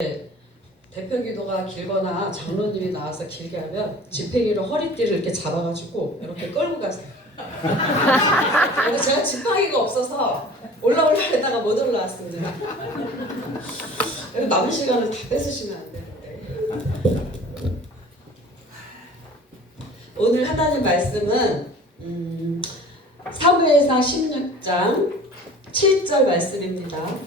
대표 기도가 길거나 장로님이 나와서 길게 하면 지팡이로 허리띠를 이렇게 잡아가지고 이렇게 끌고 가세요. 그래서 제가 지팡이가 없어서 올라오려다가 못 올라왔습니다. 남은 시간을 다 뺏으시면 안 되는데. 오늘 하나님 말씀은 사무엘상 16장 7절 말씀입니다.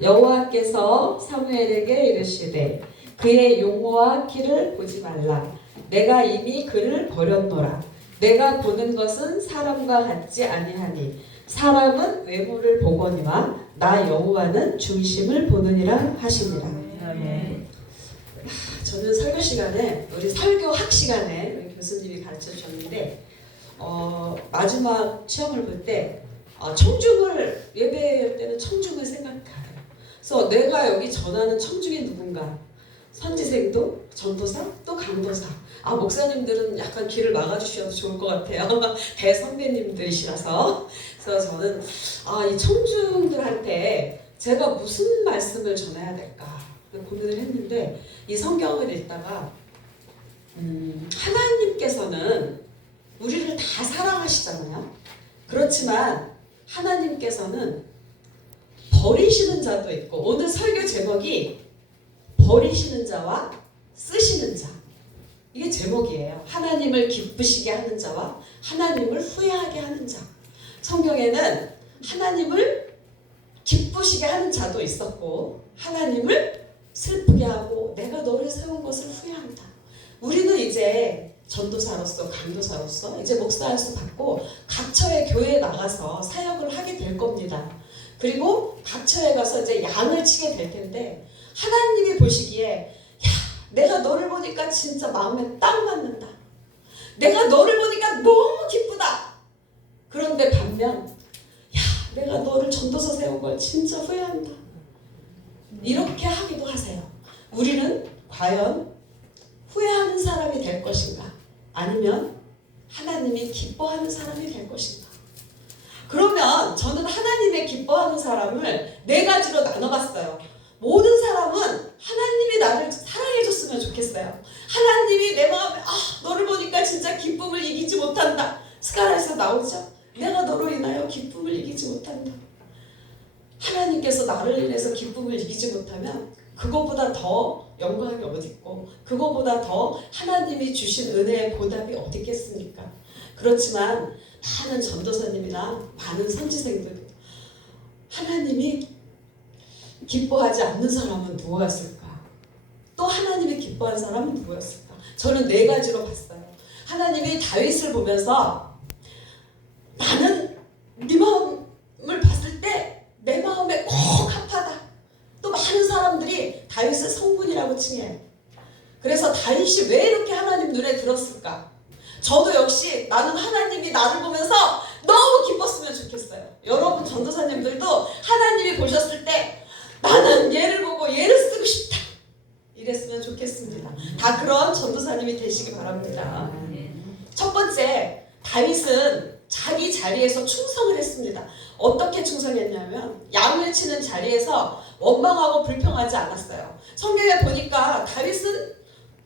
여호와께서 사무엘에게 이르시되 그의 용모와 키를 보지 말라. 내가 이미 그를 버렸노라. 내가 보는 것은 사람과 같지 아니하니 사람은 외모를 보거니와 나 여호와는 중심을 보느니라 하시니라. 저는 설교 시간에 우리 설교학 시간에 우리 교수님이 가르쳐 주셨는데 마지막 시험을 볼 때 청중을 예배할 때는 청중을 생각해요. 그래서 내가 여기 전하는 청중이 누군가? 선지생도, 전도사, 또 강도사. 목사님들은 약간 길을 막아주셔도 좋을 것 같아요. 대선배님들이시라서. 그래서 저는 이 청중들한테 제가 무슨 말씀을 전해야 될까 고민을 했는데 이 성경을 읽다가 하나님께서는 우리를 다 사랑하시잖아요. 그렇지만 하나님께서는 버리시는 자도 있고, 오늘 설교 제목이 버리시는 자와 쓰시는 자, 이게 제목이에요. 하나님을 기쁘시게 하는 자와 하나님을 후회하게 하는 자. 성경에는 하나님을 기쁘시게 하는 자도 있었고 하나님을 슬프게 하고 내가 너를 세운 것을 후회한다. 우리는 이제 전도사로서 강도사로서 이제 목사로서 받고 각처의 교회에 나가서 사역을 하게 될 겁니다. 그리고 각처에 가서 이제 양을 치게 될 텐데 하나님이 보시기에 내가 너를 보니까 진짜 마음에 딱 맞는다. 내가 너를 보니까 너무 기쁘다. 그런데 반면 내가 너를 전도사 세운 걸 진짜 후회한다. 이렇게 하기도 하세요. 우리는 과연 후회하는 사람이 될 것인가? 아니면 하나님이 기뻐하는 사람이 될 것인가? 그러면 저는 하나님의 기뻐하는 사람을 네 가지로 나눠봤어요. 모든 사람은 하나님이 나를 사랑해줬으면 좋겠어요. 하나님이 내 마음에 너를 보니까 진짜 기쁨을 이기지 못한다. 스가랴에서 나오죠. 내가 너로 인하여 기쁨을 이기지 못한다. 하나님께서 나를 인해서 기쁨을 이기지 못하면 그거보다 더 영광이 어디 있고 그거보다 더 하나님이 주신 은혜의 보답이 어디 있겠습니까? 그렇지만 많은 전도사님이나 많은 선지생들 하나님이 기뻐하지 않는 사람은 누구였을까? 또 하나님이 기뻐하는 사람은 누구였을까? 저는 네 가지로 봤어요. 하나님이 다윗을 보면서 나는 네 마음을 봤을 때 내 마음에 꼭 합하다. 또 많은 사람들이 다윗을 성군이라고 칭해요. 그래서 다윗이 왜 이렇게 하나님 눈에 들었을까? 저도 역시 나는 하나님이 나를 보면서 너무 기뻤으면 좋겠어요. 여러분 전도사님들도 하나님이 보셨을 때 나는 얘를 보고 얘를 쓰고 싶다. 이랬으면 좋겠습니다. 다 그런 전도사님이 되시기 바랍니다. 첫 번째, 다윗은 자기 자리에서 충성을 했습니다. 어떻게 충성했냐면 양을 치는 자리에서 원망하고 불평하지 않았어요. 성경에 보니까 다윗은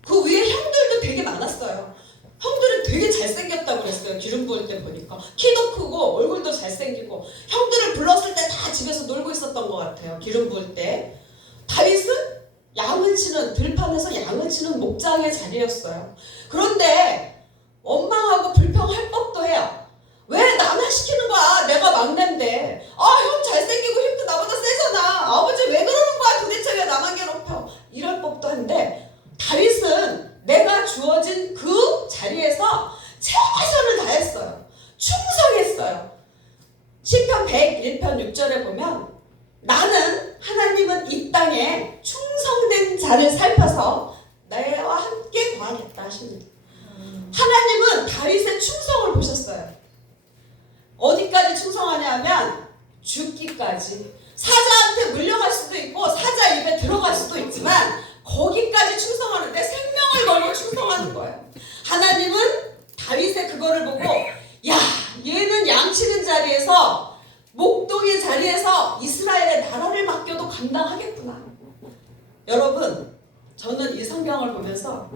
그 위에 형들도 되게 많았어요. 형들은 되게 잘생겼다고 그랬어요. 기름 부을 때 보니까 키도 크고 얼굴도 잘생기고 형들을 불렀을 때 다 집에서 놀고 있었던 것 같아요. 기름 부을 때. 다윗은 양을 치는 들판에서 양을 치는 목장의 자리였어요. 그런데 원망하고 불평할 법도 해요. 왜 나만 시키는 거야? 내가 막내인데. 형 잘생기고 힘도 나보다 세잖아. 아버지 왜 그러는 거야? 도대체 왜 나만 괴롭혀? 이럴 법도 한데 다윗은 내가 주어진 그 자리에서 최선을 다했어요. 충성했어요. 시편 101편 6절에 보면 나는 하나님은 이 땅에 충성된 자를 살펴서 나와 함께 거하겠다 하십니다. 하나님은 다윗의 충성을 보셨어요. 어디까지 충성하냐면 죽기까지. 사자한테 물려갈 수도 있고 사자 입에 들어갈 수도 있지만 거기까지 충성하는데 생명을 걸고 충성하는 거예요. 하나님은 다윗의 그거를 보고 얘는 양치는 자리에서 목동의 자리에서 이스라엘의 나라를 맡겨도 감당하겠구나. 여러분 저는 이 성경을 보면서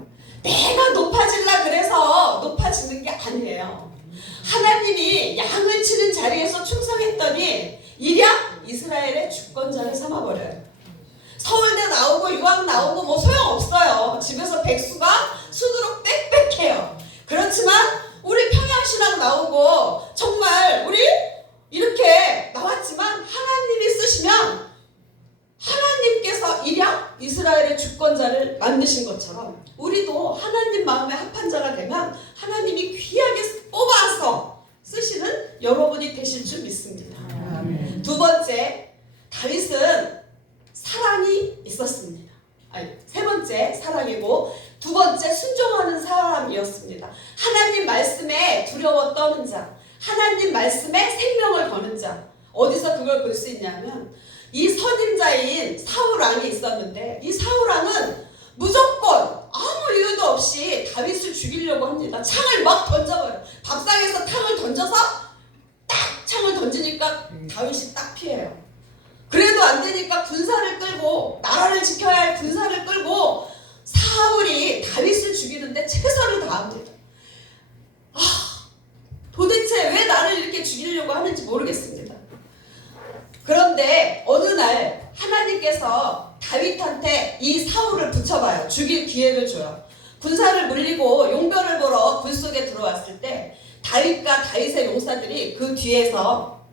내가 높아질라 그래서 높아지는 게 아니에요. 하나님이 양을 치는 자리에서 충성했더니 일약 이스라엘의 주권자를 삼아버려요. 서울대 나오고 유학 나오고 뭐 소용없어요. 집에서 백수가 수두룩 빽빽해요. 그렇지만 우리 평양신학 나오고 정말 우리 이렇게 나왔지만 하나님이 쓰시면 하나님께서 일약 이스라엘의 주권자를 만드신 것처럼 우리도 하나님 마음에 합한 자가 되면 하나님이 귀하게 뽑아서 쓰시는 여러분이 되실 줄 믿습니다. 두 번째, 다윗은 사랑이 있었습니다. 세 번째 사랑이고 두 번째 순종하는 사람이었습니다. 하나님 말씀에 두려워 떠는 자, 하나님 말씀에 생명을 거는 자. 어디서 그걸 볼 수 있냐면 이 선임자인 사울왕이 있었는데 이 사울왕은 무조건 아무 이유도 없이 다윗을 죽이려고 합니다. 창을 막 던져버려요. 밥상에서 탕을 던져서 딱 창을 던지니까 다윗이 딱 피해요. 그래도 안 되니까 군사를 끌고 나라를 지켜야 할 군사를 끌고 사울이 다윗을 죽이는데 최선을 다합니다. 도대체 왜 나를 이렇게 죽이려고 하는지 모르겠습니다. 그런데 어느 날 하나님께서 다윗한테 이 사울을 붙여봐요. 죽일 기회를 줘요. 군사를 물리고 용변을 보러 굴 속에 들어왔을 때 다윗과 다윗의 용사들이 그 뒤에서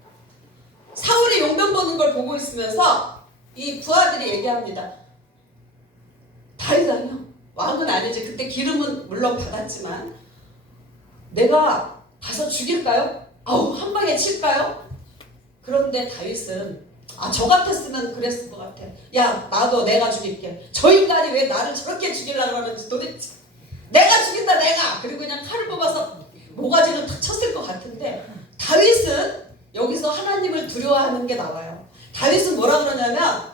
사울이 용변 보는 걸 보고 있으면서 이 부하들이 얘기합니다. 다윗 아니요. 왕은 아니지. 그때 기름은 물론 받았지만 내가 가서 죽일까요? 한 방에 칠까요? 그런데 다윗은 저 같았으면 그랬을 것 같아. 야, 나도 내가 죽일게. 저 인간이 왜 나를 저렇게 죽이려고 그러는지 도대체. 내가 죽인다 내가. 그리고 그냥 칼을 뽑아서 모가지를 탁 쳤을 것 같은데 다윗은 여기서 하나님을 두려워하는 게 나와요. 다윗은 뭐라 그러냐면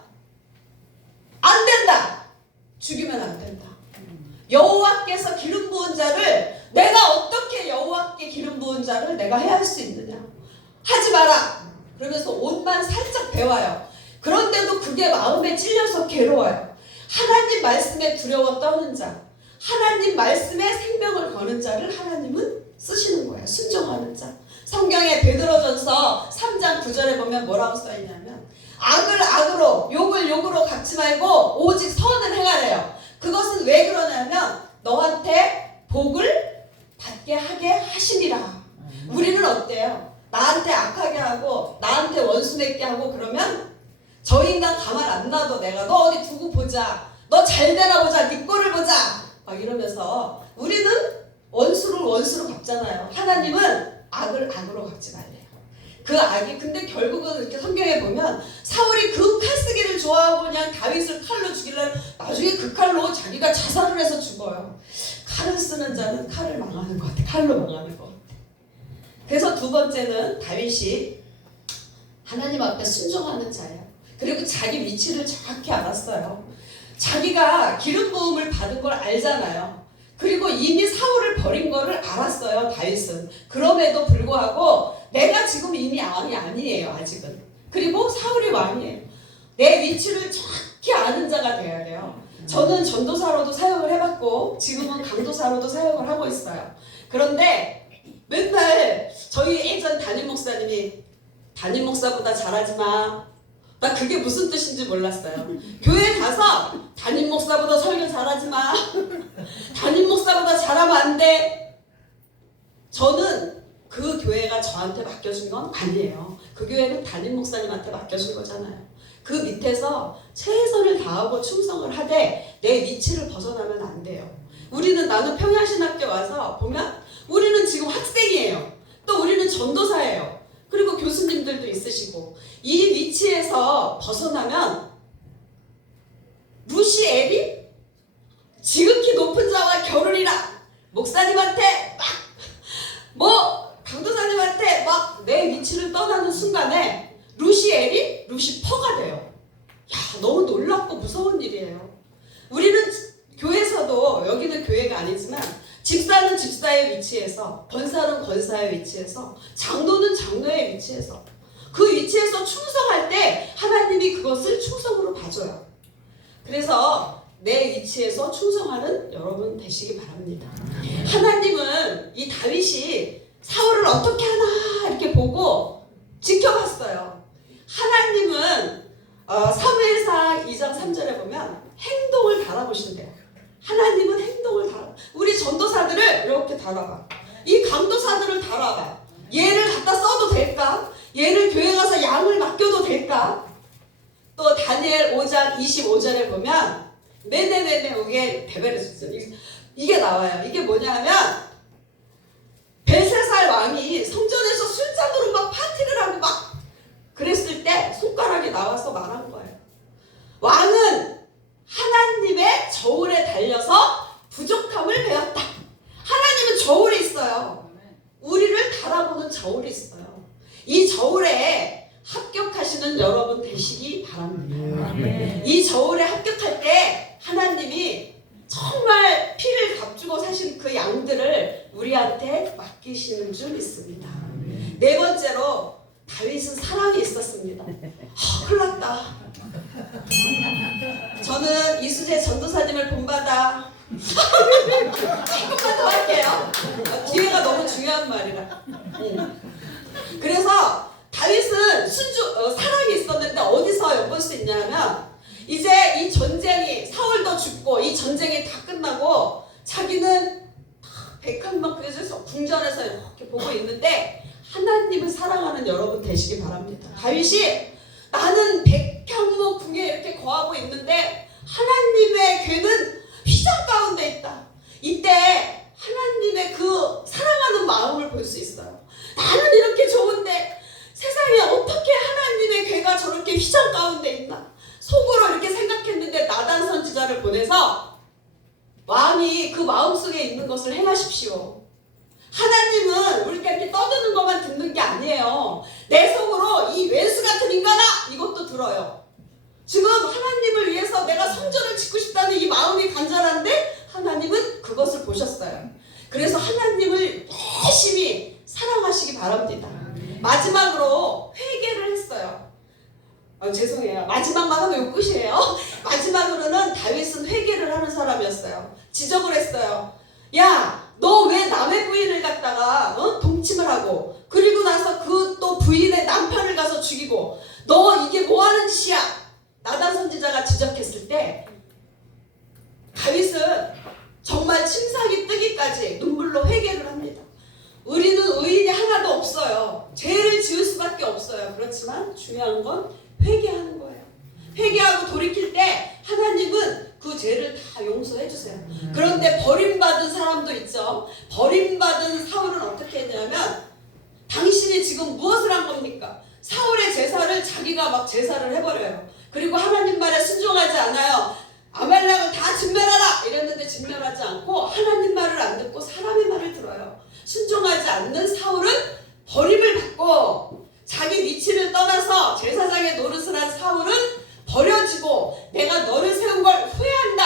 안 된다. 죽이면 안 된다. 여호와께서 기름 부은 자를 내가 어떻게 여호와께 기름 부은 자를 내가 해할 수 있느냐. 하지 마라. 그러면서 옷만 살짝 베와요. 그런데도 그게 마음에 찔려서 괴로워요. 하나님 말씀에 두려워 떠는 자, 하나님 말씀에 생명을 거는 자를 하나님은 쓰시는 거예요. 순종하는 자. 성경에 베드로전서 3장 9절에 보면 뭐라고 써있냐면 악을 악으로 욕을 욕으로 갚지 말고 오직 선을 행하래요. 그것은 왜 그러냐면 너한테 복을 받게 하게 하심이라. 우리는 어때요? 나한테 악하게 하고 나한테 원수 맺게 하고 그러면 저 인간 가만 안 놔도 내가 너 어디 두고 보자. 너 잘 되나 보자. 네 꼴을 보자. 막 이러면서 우리는 원수를 원수로 갚잖아요. 하나님은 악을 악으로 갚지 말래요. 그 악이 근데 결국은 이렇게 성경에 보면 사울이 그 칼쓰기를 좋아하고 그냥 다윗을 칼로 죽이려면 나중에 그 칼로 자기가 자살을 해서 죽어요. 칼을 쓰는 자는 칼을 망하는 것 같아. 칼로 망하는 것 같아. 그래서 두 번째는 다윗이 하나님 앞에 순종하는 자예요. 그리고 자기 위치를 정확히 알았어요. 자기가 기름 부음을 받은 걸 알잖아요. 그리고 이미 사울을 버린 거를 알았어요. 다윗은. 그럼에도 불구하고 내가 지금 이미 왕이 아니에요. 아직은. 그리고 사울이 왕이에요. 내 위치를 정확히 아는 자가 돼야 돼요. 저는 전도사로도 사역을 해봤고 지금은 강도사로도 사역을 하고 있어요. 그런데 맨날 저희 예전 담임 목사님이 담임 목사보다 잘하지 마. 나 그게 무슨 뜻인지 몰랐어요. 교회 가서 담임 목사보다 설교 잘하지 마. 담임 목사보다 잘하면 안 돼. 저는 그 교회가 저한테 맡겨준 건 아니에요. 그 교회는 담임 목사님한테 맡겨준 거잖아요. 그 밑에서 최선을 다하고 충성을 하되 내 위치를 벗어나면 안 돼요. 나는 평양신학교 와서 보면 우리는 지금 학생이에요. 또 우리는 전도사예요. 그리고 교수님들도 있으시고 이 위치에서 벗어나면 루시엘이 지극히 높은 자와 결혼이라 목사님한테 강도사님한테 내 위치를 떠나는 순간에 루시엘이 루시퍼가 돼요. 너무 놀랍고 무서운 일이에요. 우리는 교회에서도 여기는 교회가 아니지만 집사는 집사의 위치에서 권사는 권사의 위치에서 장로는 장로의 위치에서 그 위치에서 충성할 때 하나님이 그것을 충성으로 봐줘요. 그래서 내 위치에서 충성하는 여러분 되시기 바랍니다. 하나님은 이 다윗이 사울을 어떻게 하나 이렇게 보고 지켜봤어요. 하나님은 사무엘상 2장 3절에 보면 행동을 달아보신대요. 하나님은 행동을 달아. 우리 전도사들을 이렇게 달아봐. 이 강도사들을 달아봐. 얘를 갖다 써도 될까? 얘를 교회 가서 양을 맡겨도 될까? 또 다니엘 5장 25절에 보면 네네네네 이게 베베레스죠. 이게 나와요. 이게 뭐냐면 벨사살 왕이 성전에서 술잔으로 막 파티를 하고 막 그랬을 때 손가락이 나와서 말한 거예요. 왕은 하나님의 저울에 달려서 부족함을 배웠다. 하나님은 저울이 있어요. 우리를 달아보는 저울이 있어요. 이 저울에 합격하시는 여러분 되시기 바랍니다. 이 저울에 합격할 때 하나님이 정말 피를 값주고 사신 그 양들을 우리한테 맡기시는 줄 믿습니다. 네 번째로 다윗은 사랑이 있었습니다. 큰일 났다. 저는 이수재 전도사님을 본받아 조금만 더 할게요. 기회가 너무 중요한 말이라. 그래서 다윗은 사랑이 있었는데 어디서 엿볼 수 있냐면 이제 이 전쟁이 사울도 죽고 이 전쟁이 다 끝나고 자기는 백한만 그래서 궁전에서 이렇게 보고 있는데 하나님을 사랑하는 여러분 되시기 바랍니다. 다윗이 나는 백향목 궁에 이렇게 거하고 있는데 하나님의 궤는 휘장 가운데 있다. 이때 하나님의 그 사랑하는 마음을 볼 수 있어요. 나는 이렇게 좋은데 세상에 어떻게 하나님의 궤가 저렇게 휘장 가운데 있나? 속으로 이렇게 생각했는데 나단 선지자를 보내서 왕이 그 마음속에 있는 것을 행하십시오. 하나님은 우리가 이렇게 떠드는 것만 듣는 게 아니에요. 내 속으로 이 왼수 같은 인간아! 이것도 들어요. 지금 하나님을 위해서 내가 성전을 짓고 싶다는 이 마음이 간절한데 하나님은 그것을 보셨어요. 그래서 하나님을 열심히 사랑하시기 바랍니다. 마지막으로 회개를 했어요. 죄송해요. 마지막만 하면 이거 끝이에요. 마지막으로는 다윗은 회개를 하는 사람이었어요. 지적을 했어요. 야, 너 왜 남의 부인을 갖다가 동침을 하고 그리고 나서 그 또 부인의 남편을 가서 죽이고 너 이게 뭐 하는 짓이야? 나단 선지자가 지적했을 때 다윗은 정말 침상이 뜨기까지 눈물로 회개를 합니다. 우리는 의인이 하나도 없어요. 죄를 지을 수밖에 없어요. 그렇지만 중요한 건 회개하는 거예요. 회개하고 돌이킬 때 하나님은 그 죄를 다 용서해 주세요. 그런데 버림받은 사람도 있죠. 버림받은 사울은 어떻게 했냐면 당신이 지금 무엇을 한 겁니까? 사울의 제사를 자기가 막 제사를 해버려요. 그리고 하나님 말에 순종하지 않아요. 아말렉을 다 진멸하라 이랬는데 진멸하지 않고 하나님 말을 안 듣고 사람의 말을 들어요. 순종하지 않는 사울은 버림을 받고 자기 위치를 떠나서 제사장의 노릇을 한 사울은 버려지고 내가 너를 세운 걸 후회한다.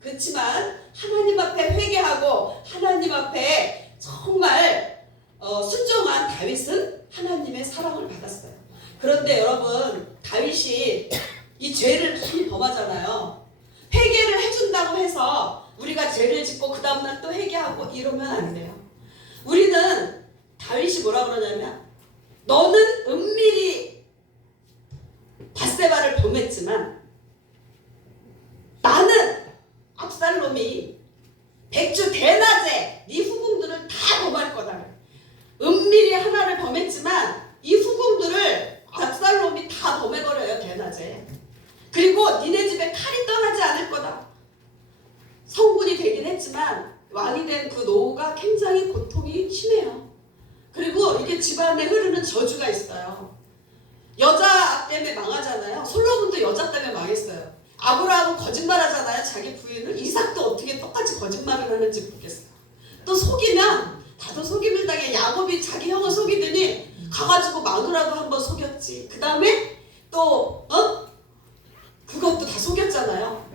그렇지만 하나님 앞에 회개하고 하나님 앞에 정말 순종한 다윗은 하나님의 사랑을 받았어요. 그런데 여러분 다윗이 이 죄를 많이 범하잖아요. 회개를 해준다고 해서 우리가 죄를 짓고 그 다음날 또 회개하고 이러면 안 돼요. 우리는 다윗이 뭐라 그러냐면 너는 은밀히 밧세바를 범했지만 나는 압살롬이 백주 대낮에 네 후궁들을 다 범할 거다. 은밀히 하나를 범했지만 이 후궁들을 압살롬이 다 범해버려요. 대낮에. 그리고 니네 집에 칼이 떠나지 않을 거다. 성군이 되긴 했지만 왕이 된 그 노후가 굉장히 고통이 심해요. 그리고 이게 집안에 흐르는 저주가 있어요. 여자 때문에 망하잖아요. 솔로몬도 여자 때문에 망했어요. 아브라함은 거짓말하잖아요. 자기 부인을. 이삭도 어떻게 똑같이 거짓말을 하는지 모르겠어요. 또 속이면 다도 속임을 당해. 야곱이 자기 형을 속이더니 가가지고 마누라도 한번 속였지. 그 다음에 또 그것도 다 속였잖아요.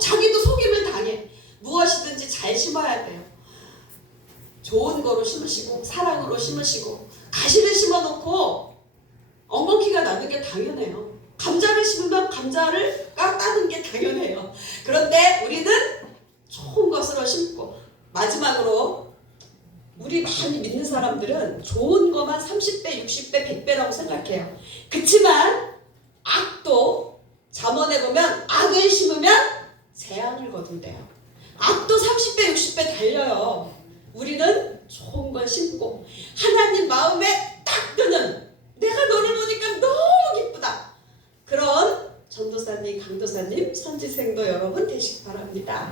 자기도 속임을 당해. 무엇이든지 잘 심어야 돼요. 좋은 거로 심으시고 사랑으로 심으시고 가시를 심어놓고 엉겅퀴가 나는 게 당연해요. 감자를 심으면 감자를 따는 게 당연해요. 그런데 우리는 좋은 것으로 심고, 마지막으로 우리 많이 믿는 사람들은 좋은 것만 30배, 60배, 100배라고 생각해요. 그치만 악도 잠언에 보면 악을 심으면 재앙을 거둔대요. 악도 30배, 60배 달려요. 우리는 좋은 걸 심고 하나님 마음에 딱 드는, 내가 너를 보니까 너무 기쁘다, 그런 전도사님, 강도사님, 선지생도 여러분 되시기 바랍니다.